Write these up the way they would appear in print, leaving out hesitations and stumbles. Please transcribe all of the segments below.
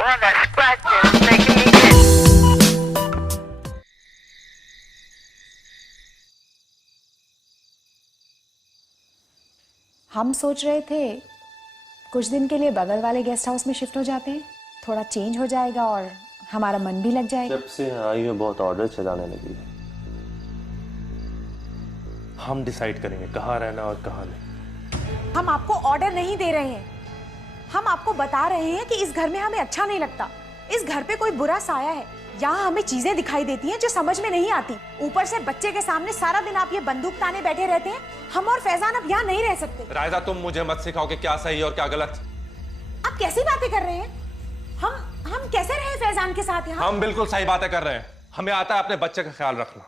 All that scratching is making me itch. हम सोच रहे थे कुछ दिन के लिए बगल वाले गेस्ट हाउस में शिफ्ट हो जाते हैं, थोड़ा चेंज हो जाएगा और हमारा मन भी लग जाएगा। जब से यहाँ आई है बहुत ऑर्डर चलाने लगी है। हम डिसाइड करेंगे कहाँ रहना और कहाँ नहीं। हम आपको ऑर्डर नहीं दे रहे हैं, हम आपको बता रहे हैं कि इस घर में हमें अच्छा नहीं लगता। इस घर पे कोई बुरा साया है। यहाँ हमें चीजें दिखाई देती हैं जो समझ में नहीं आती। ऊपर से बच्चे के सामने सारा दिन आप ये बंदूक ताने बैठे रहते हैं। हम और फैजान अब यहाँ नहीं रह सकते। रायदा, तुम मुझे मत सिखाओ कि क्या सही और क्या गलत। आप कैसी बातें कर रहे हैं? हम कैसे रहे फैजान के साथ यहाँ? हम बिल्कुल सही बातें कर रहे हैं। हमें आता है अपने बच्चे का ख्याल रखना।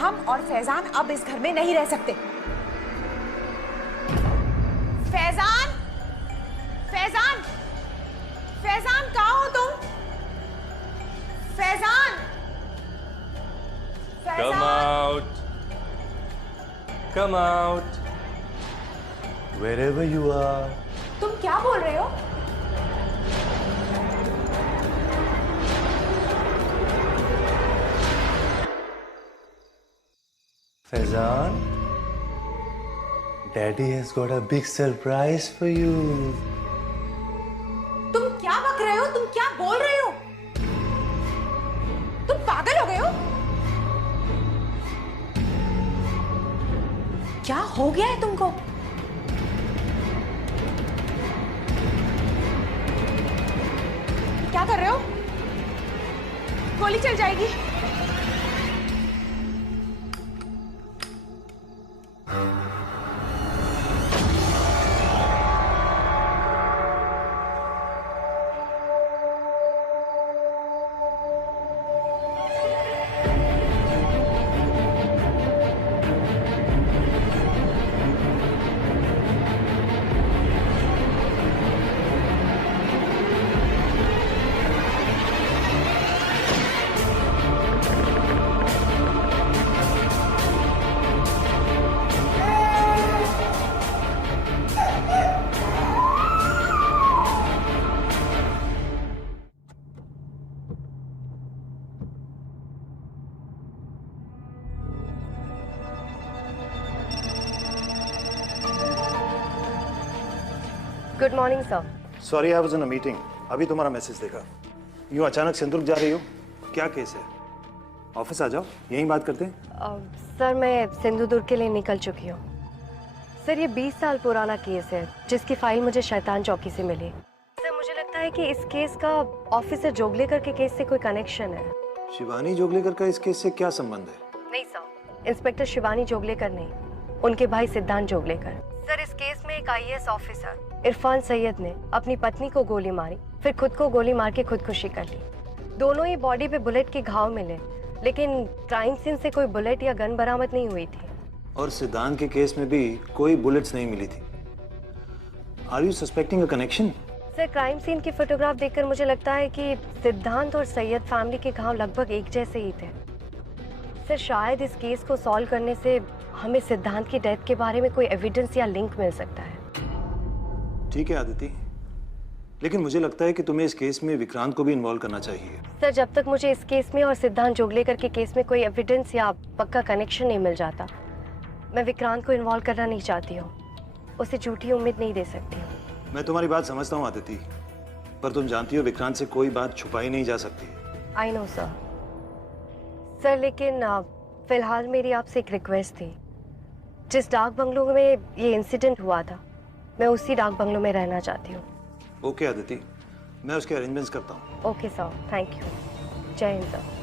हम और फैजान अब इस घर में नहीं रह सकते। फैजान, फैजान, फैजान कहाँ हो तुम? Faizan, Come out. Come out. Wherever you are. तुम क्या बोल रहे हो? Faizan, Daddy has got a big surprise for you. तुम क्या बक रहे हो? तुम क्या बोल रहे हो? तुम पागल हो गए हो? क्या हो गया है तुमको? क्या कर रहे हो? गोली चल जाएगी। Good morning sir. Sorry, I was in a meeting. अभी तुम्हारा मैसेज देखा। यूँ अचानक सिंदूर जा रही हो, क्या केस है? ऑफिस आ जाओ, यहीं बात करते हैं। सर मैं सिंधुदुर्ग के लिए निकल चुकी हूँ। सर ये 20 साल पुराना केस है जिसकी फाइल मुझे शैतान चौकी से मिली। सर मुझे लगता है कि इस केस का ऑफिसर जोगलेकर के केस से कोई कनेक्शन है। शिवानी जोगलेकर का इस केस से क्या संबंध है? नहीं सर, इंस्पेक्टर शिवानी जोगलेकर नहीं, उनके भाई सिद्धांत जोगलेकर। सर इस केस में एक आईएएस ऑफिसर इरफान सैयद ने अपनी पत्नी को गोली मारी, फिर खुद को गोली मार के खुदकुशी कर ली। दोनों ही बॉडी पे बुलेट के घाव मिले, लेकिन क्राइम सीन से कोई बुलेट या गन बरामद नहीं हुई थी। और सिद्धांत के केस में भी कोई बुलेट्स नहीं मिली थी। Are you suspecting a connection? Sir crime scene की फोटोग्राफ देखकर मुझे लगता है कि सिद्धांत और सैयद फैमिली के घाव लगभग एक जैसे ही थे। सर शायद इस केस को सॉल्व करने से हमें सिद्धांत की डेथ के बारे में कोई एविडेंस या लिंक मिल सकता है। ठीक है आदिति, लेकिन मुझे लगता है कि तुम्हें इस केस में विक्रांत को भी इन्वॉल्व करना चाहिए। सर जब तक मुझे इस केस में और सिद्धांत जोगलेकर के केस में कोई एविडेंस या पक्का कनेक्शन नहीं मिल जाता, मैं विक्रांत को इन्वॉल्व करना नहीं चाहती हूँ। उसे झूठी उम्मीद नहीं दे सकती हूँ। मैं तुम्हारी बात समझता हूँ आदिति, पर तुम जानती हो विक्रांत से कोई बात छुपाई नहीं जा सकती। I know sir. सर लेकिन फिलहाल मेरी आपसे एक रिक्वेस्ट थी। जिस डाक बंगलो में ये इंसिडेंट हुआ था, मैं उसी डाक बंगलो में रहना चाहती हूँ। ओके आदिति, मैं उसके अरेंजमेंट्स करता हूँ। Okay sir, thank you. जय हिंद सर।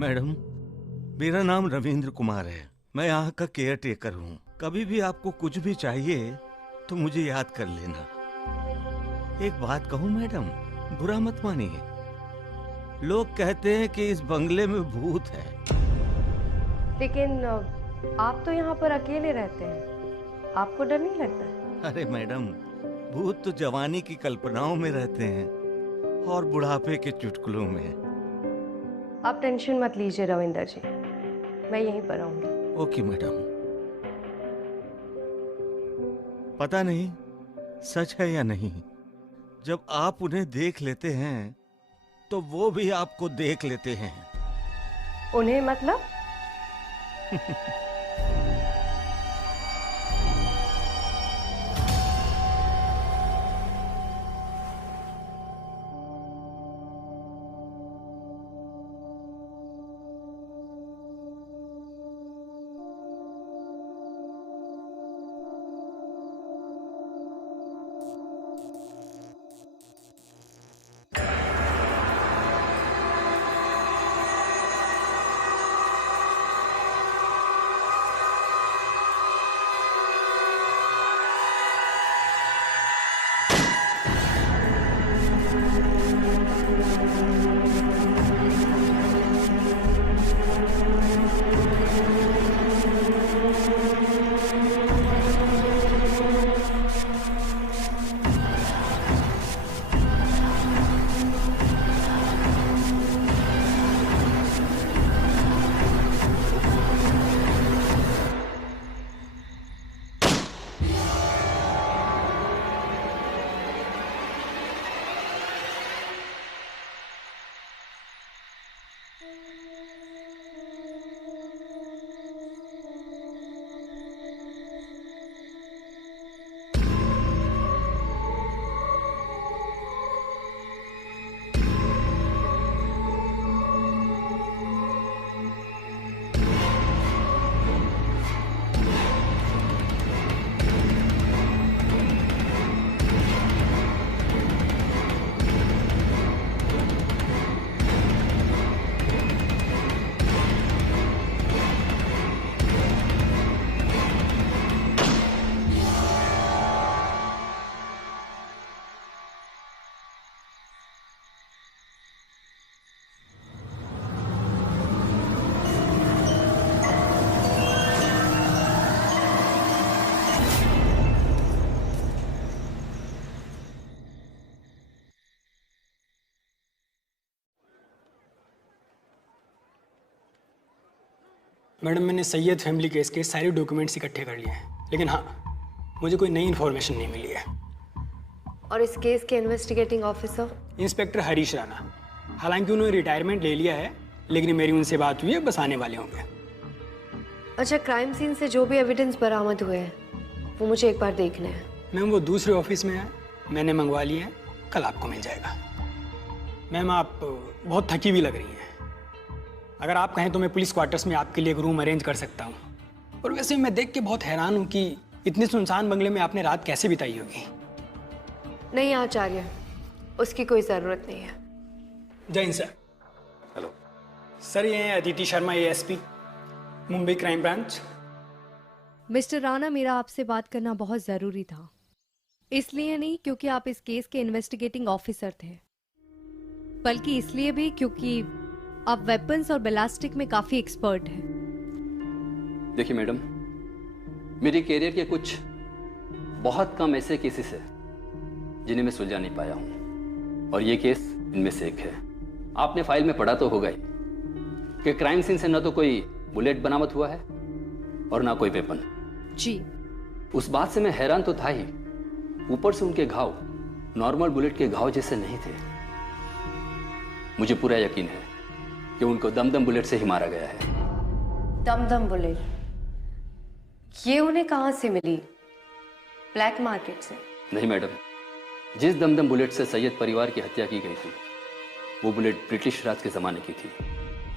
मैडम, मेरा नाम रविंद्र कुमार है। मैं यहाँ का केयर टेकर हूँ। कभी भी आपको कुछ भी चाहिए तो मुझे याद कर लेना। एक बात कहूं मैडम, बुरा मत मानिए, लोग कहते हैं कि इस बंगले में भूत है। लेकिन आप तो यहाँ पर अकेले रहते हैं, आपको डर नहीं लगता? अरे मैडम, भूत तो जवानी की कल्पनाओं में रहते हैं और बुढ़ापे के चुटकुलों में। आप टेंशन मत लीजिए रविंदर जी, मैं यहीं पर रहूंगी। Okay madam. पता नहीं सच है या नहीं, जब आप उन्हें देख लेते हैं तो वो भी आपको देख लेते हैं। उन्हें मतलब? मैडम, मैंने सैयद फैमिली केस के सारे डॉक्यूमेंट्स इकट्ठे कर लिए हैं, लेकिन हाँ, मुझे कोई नई इन्फॉर्मेशन नहीं मिली है। और इस केस के investigating officer? Inspector Harish Rana. हालांकि उन्होंने रिटायरमेंट ले लिया है, लेकिन मेरी उनसे बात हुई है, बस आने वाले होंगे। अच्छा, क्राइम सीन से जो भी एविडेंस बरामद हुए हैं वो मुझे एक बार देखने हैं। मैम, वो दूसरे ऑफिस में है, मैंने मंगवा लिए हैं, कल आपको मिल जाएगा। मैम, आप बहुत थकी हुई लग रही हैं। अगर आप कहें तो मैं पुलिस क्वार्टर्स में आपके लिए एक रूम अरेंज कर सकता हूँ। और वैसे मैं देख के बहुत हैरान हूँ कि इतने सुनसान बंगले में आपने रात कैसे बिताई होगी। नहीं आचार्य, उसकी कोई ज़रूरत नहीं है। जय हिंद सर। हेलो सर, ये हैं Aditi Sharma, ASP, Mumbai crime branch. Mister Rana, मेरा आपसे बात करना बहुत ज़रूरी था। इसलिए नहीं क्योंकि आप इस केस के इन्वेस्टिगेटिंग ऑफिसर थे, बल्कि इसलिए भी क्योंकि आप वेपन्स और बैलिस्टिक में काफ़ी एक्सपर्ट हैं। देखिए मैडम, मेरे कैरियर के कुछ बहुत कम ऐसे केसेस हैं जिन्हें मैं सुलझा नहीं पाया हूँ, और ये केस इनमें से एक है। आपने फाइल में पढ़ा तो होगा ही कि क्राइम सीन से ना तो कोई बुलेट बरामद हुआ है और ना कोई वेपन। जी। उस बात से मैं हैरान तो था ही, ऊपर से उनके घाव नॉर्मल बुलेट के घाव जैसे नहीं थे। मुझे पूरा यकीन है कि उनको दमदम बुलेट से ही मारा गया है। दमदम बुलेट? ये उन्हें कहाँ से मिली? ब्लैक मार्केट से? नहीं मैडम, जिस दमदम बुलेट से सैयद परिवार की हत्या की गई थी वो बुलेट ब्रिटिश राज के ज़माने की थी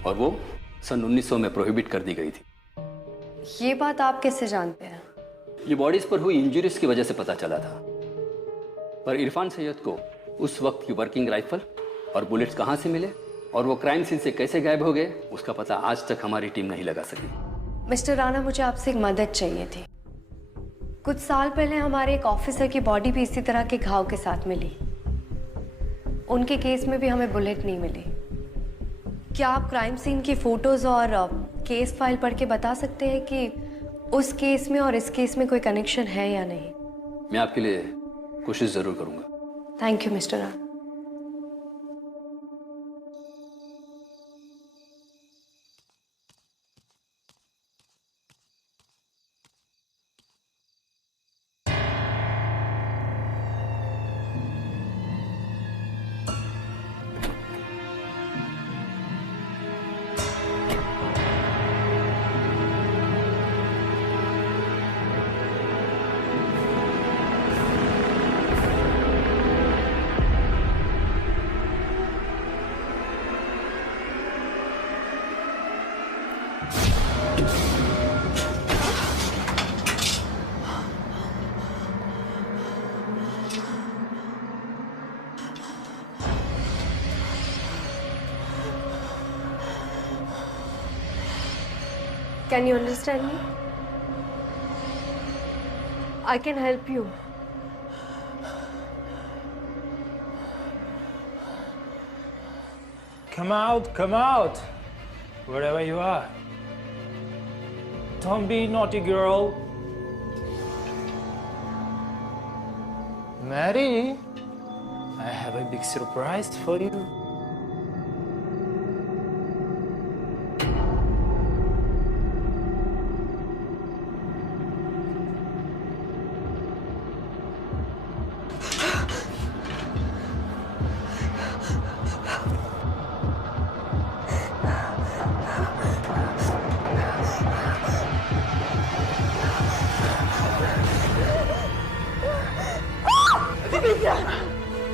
और वो सन 1900 में प्रोहिबिट कर दी गई थी। ये बात आप कैसे जानते हैं? ये बॉडीज पर हुई इंजरीज की वजह से पता चला था, पर इरफान सैयद को उस वक्त की वर्किंग राइफल और बुलेट्स कहाँ से मिले और वो क्राइम सीन से कैसे गायब हो गए, उसका पता आज तक हमारी टीम नहीं लगा सकी। मिस्टर राणा, मुझे आपसे एक मदद चाहिए थी। कुछ साल पहले हमारे एक ऑफिसर की बॉडी भी इसी तरह के घाव के साथ मिली। उनके केस में भी हमें बुलेट नहीं मिली। क्या आप क्राइम सीन की फोटोज और केस फाइल पढ़ के बता सकते हैं कि उस केस में और इस केस में कोई कनेक्शन है या नहीं? मैं आपके लिए कोशिश ज़रूर करूँगा। Thank you Mr Rana. Can you understand me? I can help you. Come out, wherever you are. Don't be naughty, girl. Mary, I have a big surprise for you.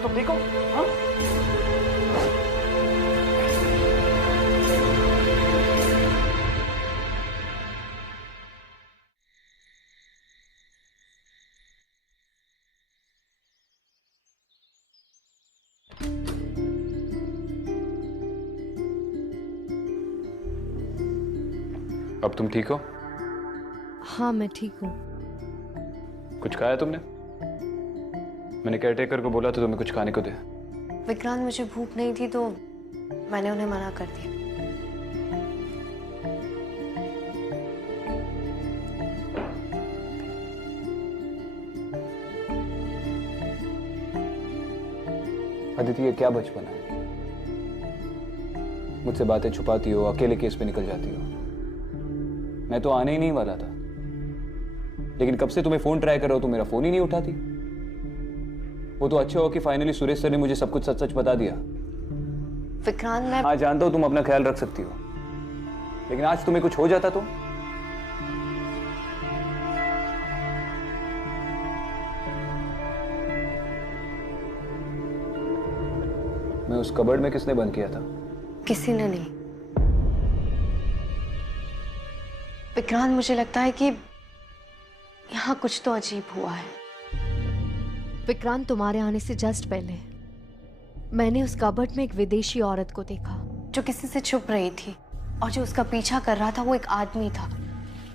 तुम देखो, हाँ? अब तुम ठीक हो? हाँ मैं ठीक हूँ। कुछ खाया तुमने? मैंने केयरटेकर को बोला था तुम्हें कुछ खाने को दे। विक्रांत, मुझे भूख नहीं थी तो मैंने उन्हें मना कर दिया। अदिति, ये क्या बचपन है? मुझसे बातें छुपाती हो, अकेले केस पे निकल जाती हो। मैं तो आने ही नहीं वाला था, लेकिन कब से तुम्हें फोन ट्राई कर रहा हो, तुम मेरा फोन ही नहीं उठाती। वो तो अच्छा हो कि फाइनली सुरेश सर ने मुझे सब कुछ सच सच बता दिया। विक्रांत, मैं हाँ जानता हूँ तुम अपना ख्याल रख सकती हो, लेकिन आज तुम्हें कुछ हो जाता तो? मैं उस कबर्ड में किसने बंद किया था? किसी ने नहीं। विक्रांत, मुझे लगता है कि यहाँ कुछ तो अजीब हुआ है। विक्रांत, तुम्हारे आने से जस्ट पहले मैंने उस कबर्ड में एक विदेशी औरत को देखा जो किसी से छुप रही थी, और जो उसका पीछा कर रहा था वो एक आदमी था,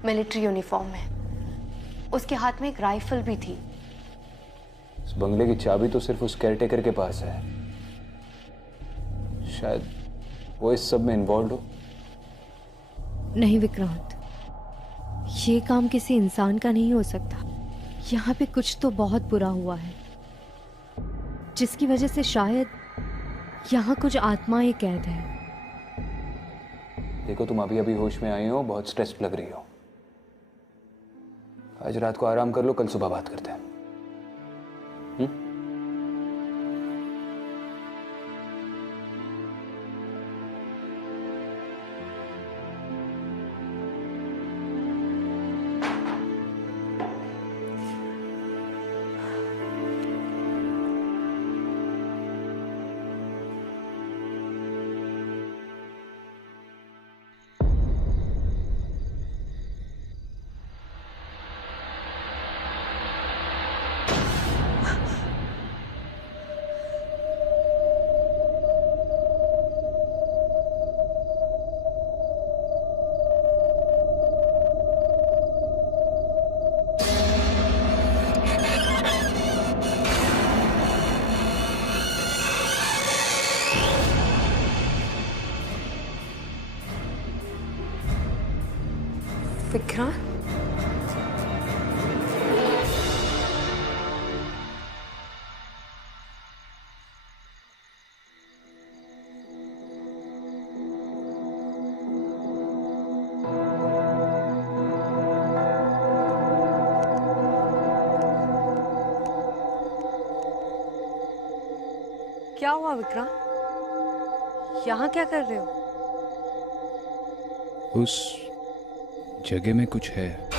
मिलिट्री यूनिफॉर्म में। उसके हाथ में एक राइफल भी थी। इस बंगले की चाबी तो सिर्फ उस केयरटेकर के पास है। शायद वो इस सब में इन्वॉल्व हो। नहीं विक्रांत, ये काम किसी इंसान का नहीं हो सकता। यहाँ पे कुछ तो बहुत बुरा हुआ है, जिसकी वजह से शायद यहाँ कुछ आत्माएं कैद है। देखो, तुम अभी अभी होश में आई हो, बहुत स्ट्रेस्ड लग रही हो। आज रात को आराम कर लो, कल सुबह बात करते हैं। विक्रांत, क्या हुआ विक्रांत? यहाँ क्या कर रहे हो? उस जगह में कुछ है।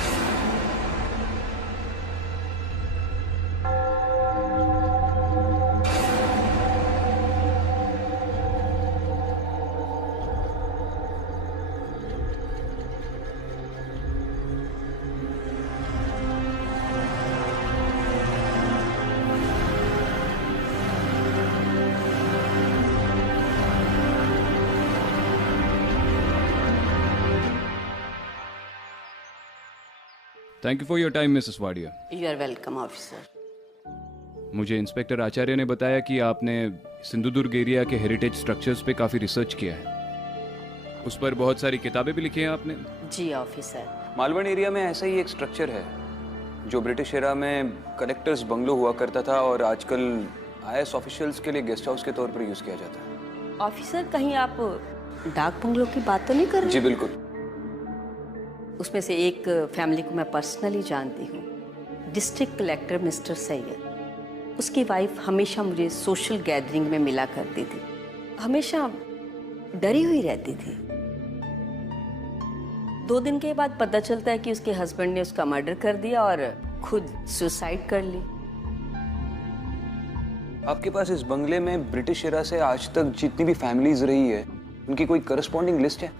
Thank you for your time Mrs Wadia. You are welcome officer. मुझे इंस्पेक्टर आचार्य ने बताया कि आपने सिंधुदुर्ग एरिया के हेरिटेज स्ट्रक्चर्स पे काफ़ी रिसर्च किया है। उस पर बहुत सारी किताबें भी लिखी हैं आपने। जी ऑफिसर। मालवण एरिया में ऐसा ही एक स्ट्रक्चर है जो ब्रिटिश एरा में कलेक्टर्स बंगलो हुआ करता था और आजकल आईएएस ऑफिशियल्स के लिए गेस्ट हाउस के तौर पर यूज़ किया जाता है। ऑफिसर, कहीं आप डाक बंगलो की बात तो नहीं कर रहे? जी बिल्कुल। उसमें से एक फैमिली को मैं पर्सनली जानती हूँ, डिस्ट्रिक्ट कलेक्टर मिस्टर सैयद। उसकी वाइफ हमेशा मुझे सोशल गैदरिंग में मिला करती थी, हमेशा डरी हुई रहती थी। 2 दिन के बाद पता चलता है कि उसके हस्बैंड ने उसका मर्डर कर दिया और खुद सुसाइड कर ली। आपके पास इस बंगले में ब्रिटिश एरा से आज तक जितनी भी फैमिलीज रही है उनकी कोई करस्पॉन्डिंग लिस्ट है?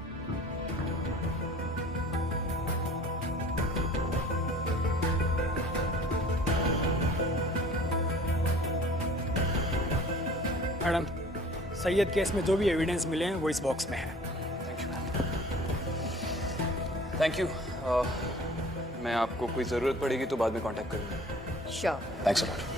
मैडम, सैयद केस में जो भी एविडेंस मिले हैं वो इस बॉक्स में है। Thank you. मैं आपको कोई ज़रूरत पड़ेगी तो बाद में कांटेक्ट करूँगा। श्योर। Thanks a lot.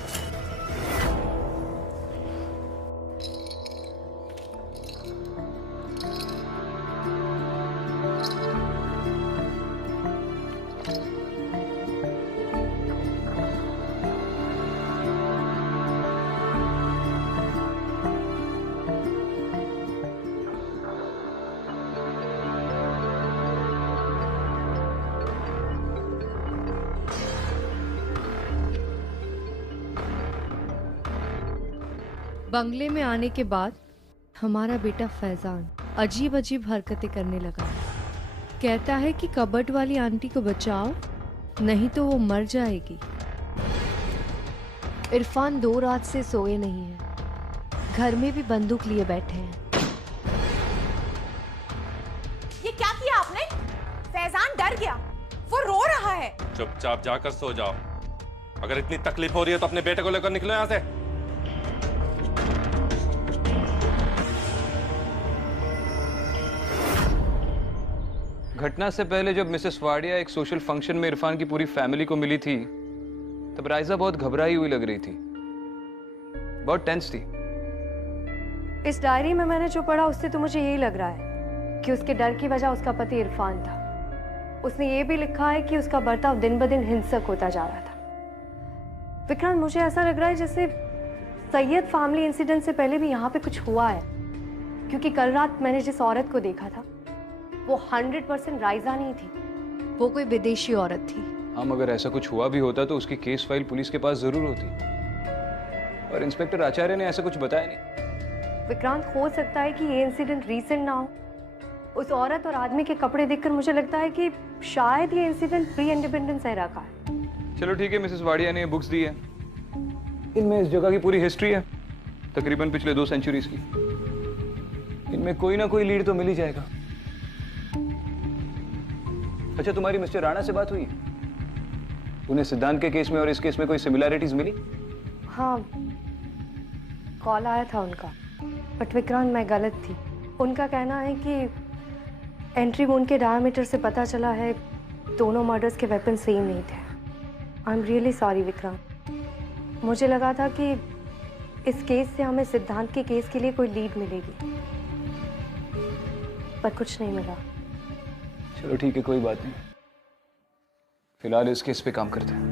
बंगले में आने के बाद हमारा बेटा फैजान अजीब अजीब हरकतें करने लगा। कहता है कि कबर्ड वाली आंटी को बचाओ नहीं तो वो मर जाएगी। इरफान 2 रात से सोए नहीं है, घर में भी बंदूक लिए बैठे हैं। ये क्या किया आपने? फैजान डर गया, वो रो रहा है। चुपचाप जाकर सो जाओ। अगर इतनी तकलीफ हो रही है तो अपने बेटे को लेकर निकलो यहाँ से। घटना से पहले जब मिसेस वाडिया एक सोशल फंक्शन में इरफान की पूरी फैमिली को मिली थी तब राइजा बहुत घबराई हुई लग रही थी, बहुत टेंस थी। इस डायरी में मैंने जो पढ़ा उससे तो मुझे यही लग रहा है कि उसके डर की वजह उसका पति इरफान था। उसने ये भी लिखा है कि उसका बर्ताव दिन ब दिन हिंसक होता जा रहा था। विक्रांत, मुझे ऐसा लग रहा है जैसे सैयद फैमिली इंसिडेंट से पहले भी यहाँ पे कुछ हुआ है, क्योंकि कल रात मैंने जिस औरत को देखा था वो 100% राइजा नहीं थी, वो कोई विदेशी औरत थी। हम अगर ऐसा कुछ हुआ भी होता तो उसकी केस फाइल पुलिस के पास जरूर होती, और इंस्पेक्टर आचार्य ने ऐसा कुछ बताया नहीं। विक्रांत, हो सकता है कि ये इंसिडेंट रीसेंट ना हो। उस औरत और आदमी के कपड़े देखकर मुझे लगता है कि शायद ये इंसिडेंट प्री इंडिपेंडेंस एरा का है। चलो ठीक है, मिसेस वाडिया ने ये बुक्स दी है, इनमें इस जगह की पूरी हिस्ट्री है, तकरीबन पिछले 2 सेंचुरीज की। इनमें कोई ना कोई लीड तो मिल ही जाएगा। अच्छा, तुम्हारी मिस्टर राणा से बात हुई? उन्हें सिद्धांत के केस में और इस केस में कोई सिमिलैरिटीज मिली? हाँ, कॉल आया था उनका, बट विक्रांत मैं गलत थी। उनका कहना है कि एंट्री वुंड के डायमीटर से पता चला है दोनों मर्डर्स के वेपन सेम नहीं थे। I am really sorry Vikrant, मुझे लगा था कि इस केस से हमें सिद्धांत के केस के लिए कोई लीड मिलेगी, पर कुछ नहीं मिला। चलो ठीक है, कोई बात नहीं। फिलहाल इस केस पे काम करते हैं।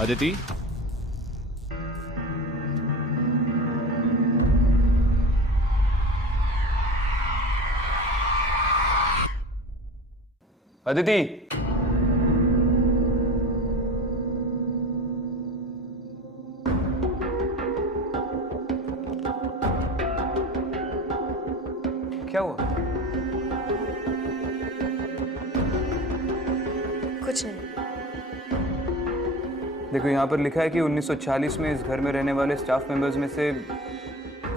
अदिति, अदिति, क्या हुआ? कुछ नहीं। देखो यहाँ पर लिखा है कि 1940 में इस घर में रहने वाले स्टाफ मेंबर्स में से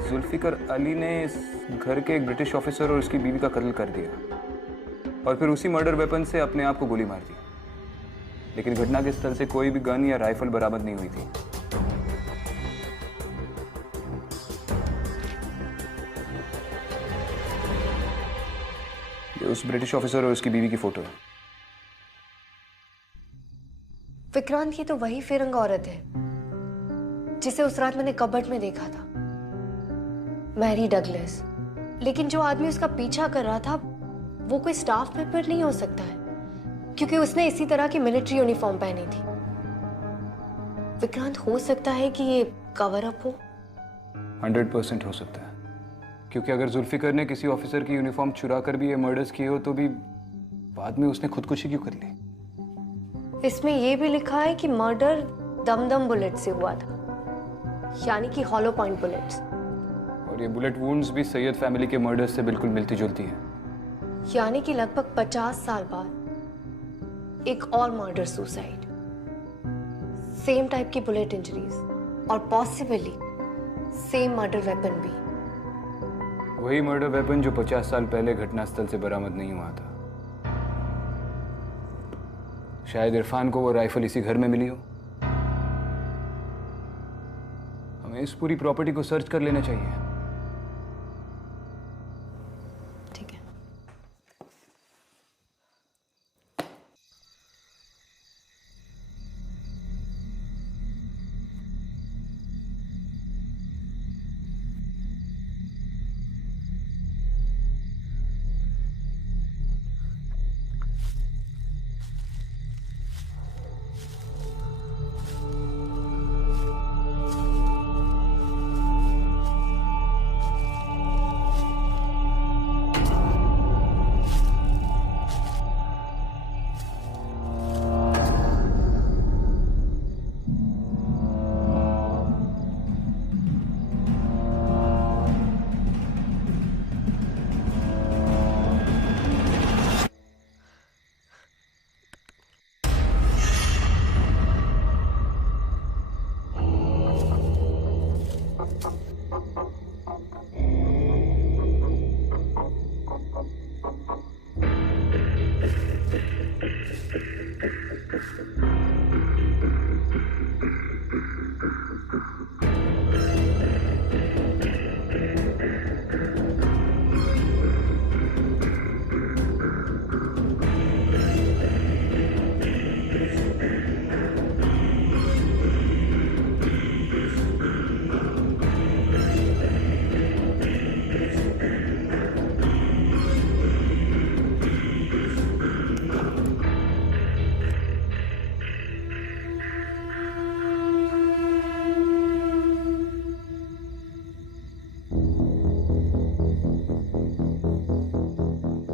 जुल्फिकर अली ने इस घर के एक ब्रिटिश ऑफिसर और उसकी बीवी का कत्ल कर दिया और फिर उसी मर्डर वेपन से अपने आप को गोली मार दी। लेकिन घटना के स्थल से कोई भी गन या राइफल बरामद नहीं हुई थी। ये उस ब्रिटिश ऑफिसर और उसकी बीवी की फोटो है। विक्रांत की तो वही फिरंग औरत है जिसे उस रात मैंने कबर्ड में देखा था, मैरी डगलस। लेकिन जो आदमी उसका पीछा कर रहा था वो कोई स्टाफ मेंबर नहीं हो सकता है, क्योंकि उसने इसी तरह की मिलिट्री यूनिफॉर्म पहनी थी। विक्रांत हो सकता है कि ये कवर अप हो। 100% हो सकता है, क्योंकि अगर जुल्फिकर ने किसी ऑफिसर की यूनिफॉर्म चुरा कर भी ये मर्डर्स किए हो तो भी बाद में उसने खुदकुशी क्यों कर ली? इसमें यह भी लिखा है कि मर्डर दम बुलेट से हुआ था, यानी कि हॉलो पॉइंट बुलेट्स। और ये बुलेट वुंड्स भी सैयद फैमिली के मर्डर्स से बिल्कुल मिलती जुलती हैं। यानी कि लगभग 50 साल बाद एक और मर्डर सुसाइड, सेम टाइप की बुलेट इंजरीज और पॉसिबली सेम मर्डर वेपन भी। वही मर्डर वेपन जो 50 साल पहले घटनास्थल से बरामद नहीं हुआ था। शायद इरफान को वो राइफल इसी घर में मिली हो। हमें इस पूरी प्रॉपर्टी को सर्च कर लेना चाहिए। ठीक है।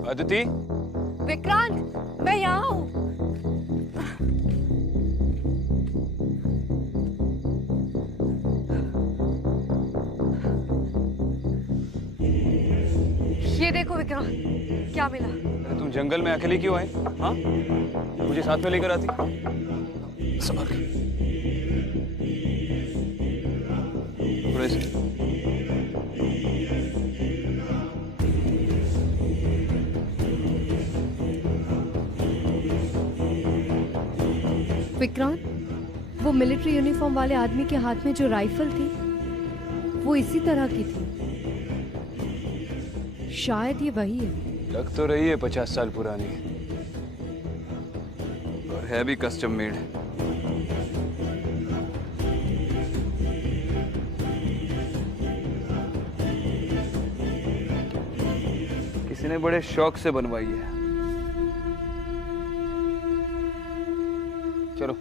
अदिति, विक्रांत, मैं यहाँ हूँ। ये देखो विक्रांत, क्या मिला? अरे तुम जंगल में अकेले क्यों आए? हाँ, मुझे साथ में लेकर आती। संभाल के। थोड़ा से। विक्रांत, वो मिलिट्री यूनिफॉर्म वाले आदमी के हाथ में जो राइफल थी वो इसी तरह की थी। शायद ये वही है। लग तो रही है 50 साल पुरानी, और है भी कस्टम मेड। किसी ने बड़े शौक से बनवाई है। चलो।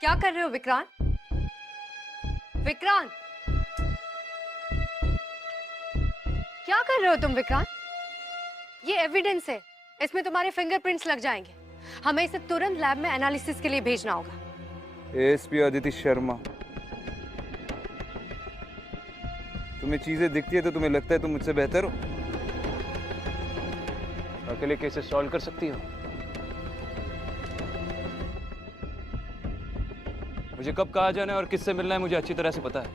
क्या कर रहे हो विक्रांत? विक्रांत, क्या कर रहे हो तुम विक्रांत? ये एविडेंस है, इसमें तुम्हारे फिंगरप्रिंट्स लग जाएंगे। हमें इसे तुरंत लैब में एनालिसिस के लिए भेजना होगा। एएसपी अदिति शर्मा, तुम्हें चीजें दिखती है तो तुम्हें लगता है तुम मुझसे बेहतर हो? अकेले केसेस सॉल्व कर सकती हो? मुझे कब कहा जाना है और किससे मिलना है मुझे अच्छी तरह से पता है।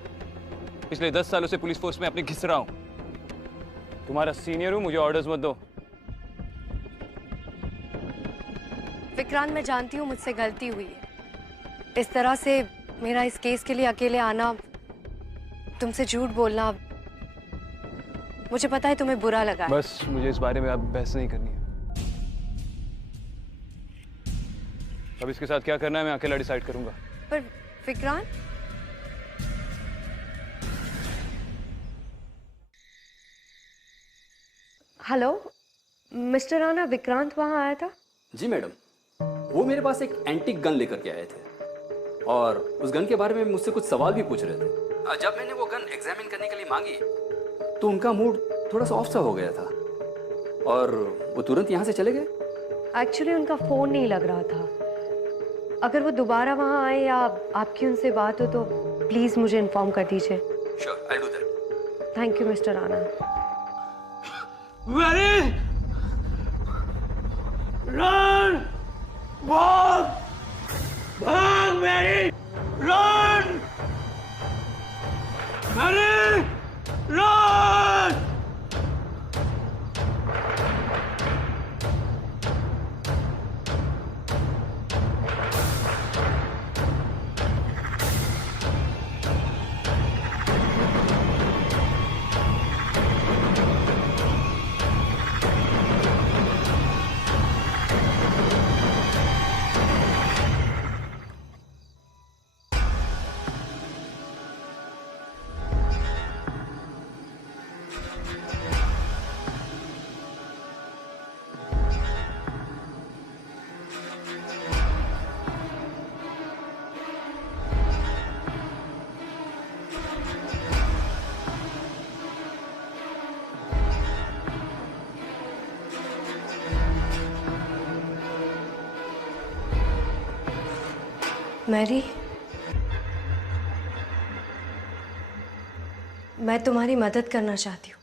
पिछले 10 सालों से पुलिस फोर्स में अपने घिस रहा हूं। तुम्हारा सीनियर हूं, मुझे ऑर्डर्स मत दो। विक्रांत, मैं जानती हूँ मुझसे गलती हुई है। इस तरह से मेरा इस केस के लिए अकेले आना, तुमसे झूठ बोलना, मुझे पता है तुम्हें बुरा लगा है। बस मुझे इस बारे में अब बहस नहीं करनी है। अब इसके साथ क्या करना है मैं अकेला डिसाइड करूंगा। पर विक्रांत, हेलो मिस्टर राणा, विक्रांत वहां आया था? जी मैडम, वो मेरे पास एक एंटीक गन लेकर के आए थे और उस गन के बारे में मुझसे कुछ सवाल भी पूछ रहे थे। जब मैंने वो गन एग्जामिन करने के लिए मांगी तो उनका मूड थोड़ा सा ऑफ सा हो गया था और वो तुरंत यहाँ से चले गए। एक्चुअली उनका फोन नहीं लग रहा था। अगर वो दोबारा वहां आए या आपकी उनसे बात हो तो प्लीज मुझे इन्फॉर्म कर दीजिए। Sure, I will do that. Thank you Mr Rana. Run! भाग! भाग Mary! Run! Mary! Run! Mary, मैं तुम्हारी मदद करना चाहती हूँ।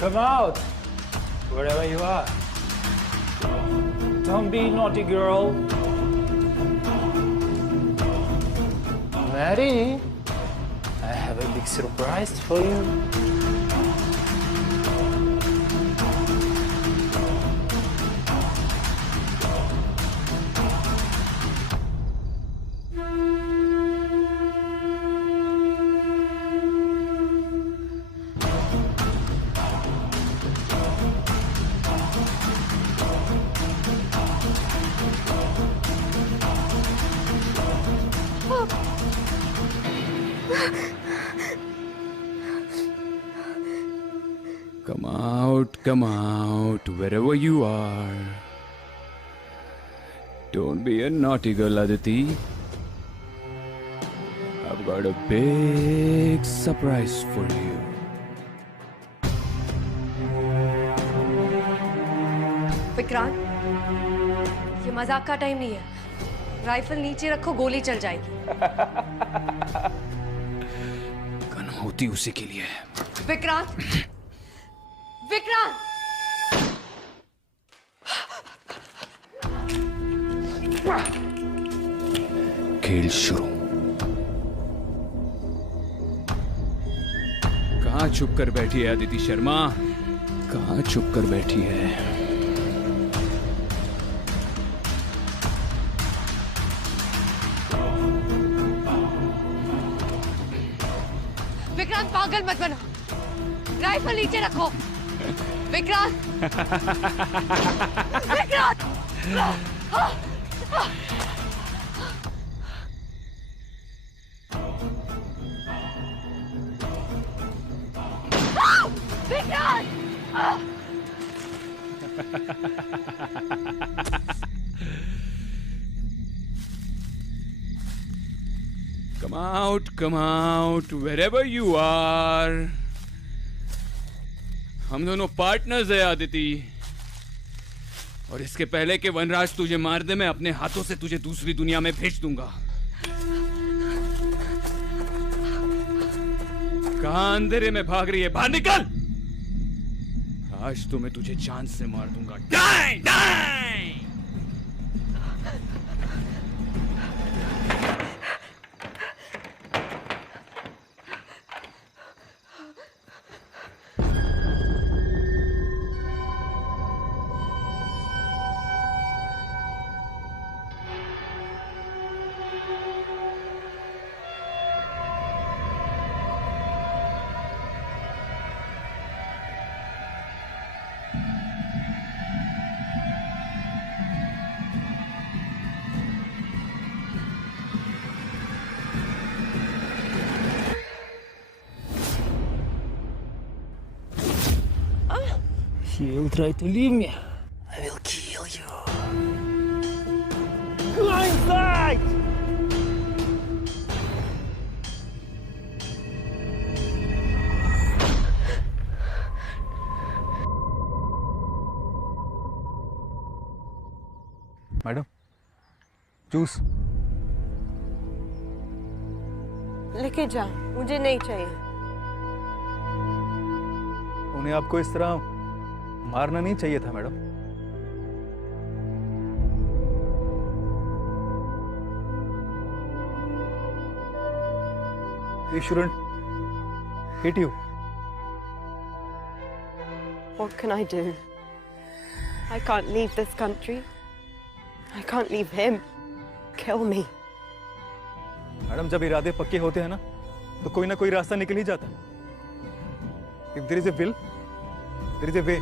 Come out, wherever you are. Don't be naughty, girl. Mary, I have a big surprise for you. Come out, wherever you are. Don't be a naughty girl, Aditi. I've got a big surprise for you. Vikrant, ये मजाक का time नहीं है। Rifle नीचे रखो, गोली चल जाएगी। गन होती उसी के लिए। विक्रांत, विक्रांत! खेल शुरू। कहाँ छुप कर बैठी है अदिति शर्मा? कहाँ छुप कर बैठी है? विक्रांत, पागल मत बनो। राइफल नीचे रखो। Vikrant! Vikrant! Vikrant! Come out, wherever you are. हम दोनों पार्टनर्स हैं आदिति, और इसके पहले कि वनराज तुझे मार दे, मैं अपने हाथों से तुझे दूसरी दुनिया में भेज दूंगा। कहां अंधेरे में भाग रही है? बाहर निकल! आज तो मैं तुझे जान से मार दूंगा। Die, die! If you try to leave me, I will kill you. Go inside! Madam, juice. लेके जा, मुझे नहीं चाहिए। उन्हें आपको इस तरह मारना नहीं चाहिए था madam. He shouldn't hit you. What can I do? I can't leave this country. I can't leave him. Kill me. Madam, जब इरादे पक्के होते हैं ना, तो कोई ना कोई रास्ता निकल ही जाता है। If there is a will, there is a way.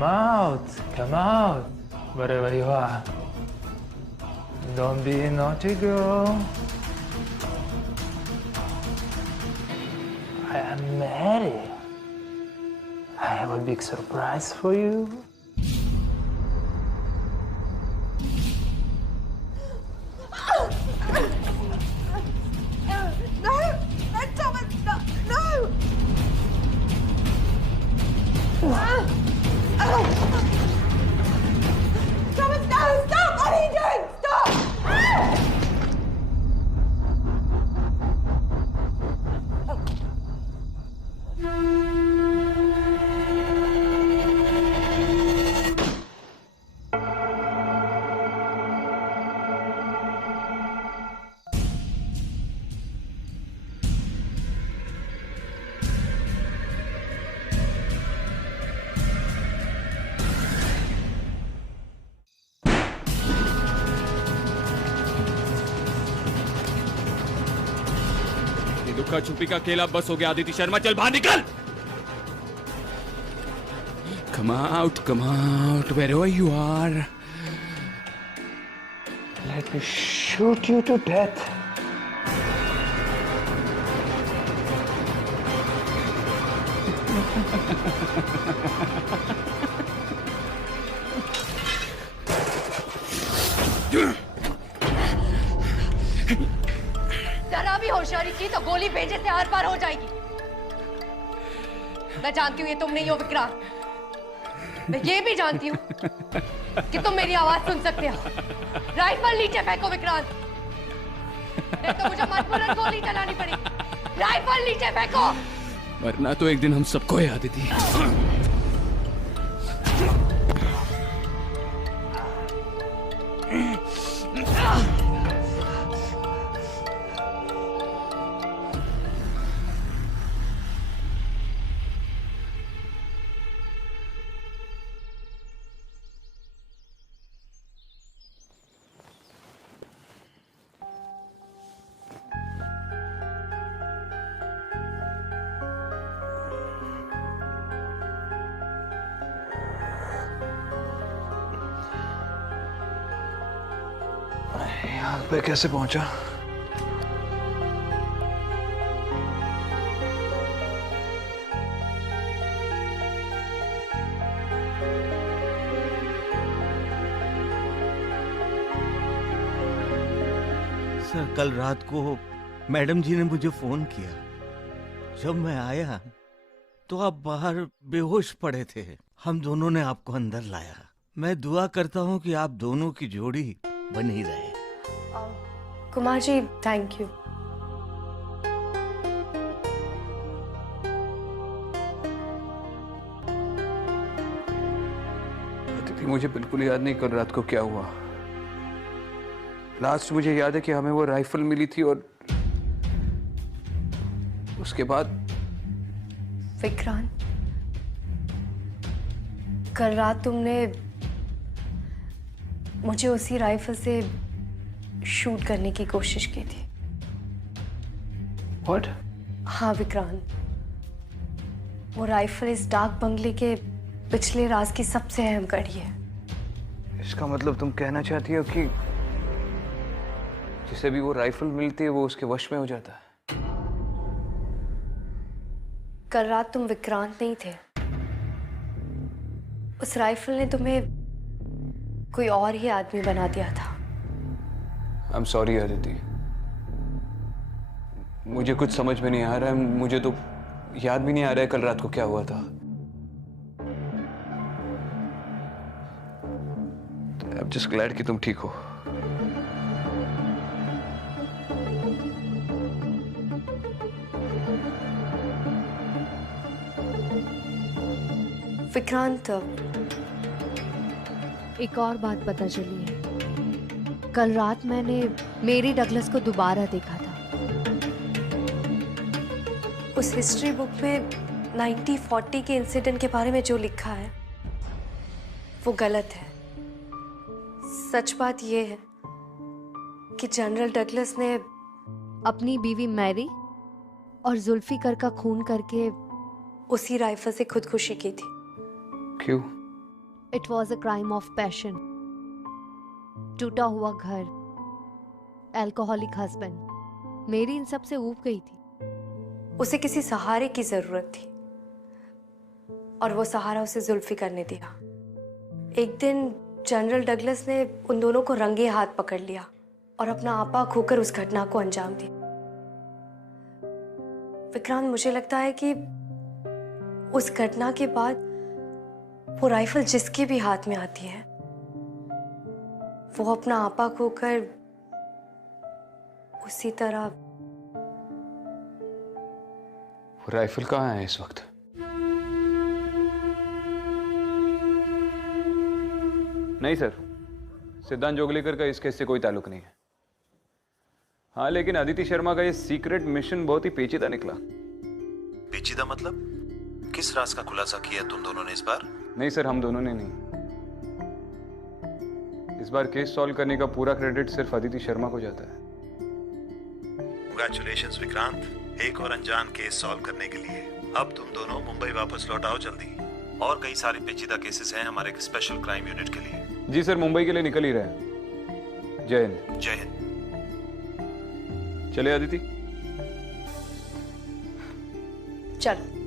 Come out, come out, wherever you are. Don't be a naughty girl. I am married. I have a big surprise for you. No! Thomas, no! No! Thomas, no! Stop! What are you doing? Stop! लुक्का छुपी का खेल अब बस हो गया। आदिति शर्मा, चल बाहर निकल। Come out, wherever you are. Let me shoot you to death. जरा भी होशियारी की तो गोली भेजे से आर पार हो जाएगी। मैं जानती हूँ ये तुम नहीं हो विक्रांत। मैं ये भी जानती हूँ कि तुम मेरी आवाज सुन सकते हो। राइफल नीचे फेंको विक्रांत, नहीं तो मुझे मजबूरन गोली चलानी पड़ेगी। राइफल नीचे फेंको, वरना तो एक दिन हम सबको है आदिति। यहाँ पे कैसे पहुंचा? सर, कल रात को मैडम जी ने मुझे फोन किया। जब मैं आया तो आप बाहर बेहोश पड़े थे। हम दोनों ने आपको अंदर लाया। मैं दुआ करता हूँ कि आप दोनों की जोड़ी बनी रहे। Kumar ji, thank you. अदिति, मुझे बिल्कुल याद नहीं कल रात को क्या हुआ। लास्ट मुझे याद है कि हमें वो राइफल मिली थी और उसके बाद विक्रांत, कल रात तुमने मुझे उसी राइफल से शूट करने की कोशिश की थी। What? हाँ विक्रांत, वो राइफल इस डाक बंगले के पिछले राज की सबसे अहम कड़ी है। इसका मतलब तुम कहना चाहती हो कि जिसे भी वो राइफल मिलती है वो उसके वश में हो जाता है? कल रात तुम विक्रांत नहीं थे। उस राइफल ने तुम्हें कोई और ही आदमी बना दिया था। I'm sorry अदिति, मुझे कुछ समझ में नहीं आ रहा है। मुझे तो याद भी नहीं आ रहा है कल रात को क्या हुआ था। I'm just glad कि तुम ठीक हो। विक्रांत, एक और बात पता चली है। कल रात मैंने मेरी डगलस को दोबारा देखा था। उस हिस्ट्री बुक में 1940 के इंसिडेंट के बारे में जो लिखा है वो गलत है। सच बात ये है कि जनरल डगलस ने अपनी बीवी मैरी और जुल्फिकर का खून करके उसी राइफल से खुदकुशी की थी। क्यों? It was a crime of passion. टूटा हुआ घर, अल्कोहलिक हस्बैंड, मेरी इन सब से ऊब गई थी। उसे किसी सहारे की जरूरत थी और वो सहारा उसे जुल्फिकर ने दिया। एक दिन जनरल डगलस ने उन दोनों को रंगे हाथ पकड़ लिया और अपना आपा खोकर उस घटना को अंजाम दिया। विक्रांत, मुझे लगता है कि उस घटना के बाद वो राइफल जिसके भी हाथ में आती है वो अपना आपा खोकर उसी तरह। वो राइफल कहाँ है इस वक्त? नहीं सर, सिद्धांत जोगलेकर का इस केस से कोई ताल्लुक नहीं है। हाँ, लेकिन अदिति शर्मा का ये सीक्रेट मिशन बहुत ही पेचीदा निकला। पेचीदा मतलब? किस राज का खुलासा किया तुम दोनों ने इस बार? नहीं सर, हम दोनों ने नहीं। इस बार केस सॉल्व करने का पूरा क्रेडिट सिर्फ अदिति शर्मा को जाता है। कांग्रेचुलेशंस विक्रांत, एक और अनजान केस सॉल्व करने के लिए। अब तुम दोनों मुंबई वापस लौट आओ जल्दी। और कई सारे पेचीदा केसेस हैं हमारे स्पेशल क्राइम यूनिट के लिए। जी सर, मुंबई के लिए निकल ही रहे हैं। जय हिंद। जय हिंद। चले अदिति। चलो।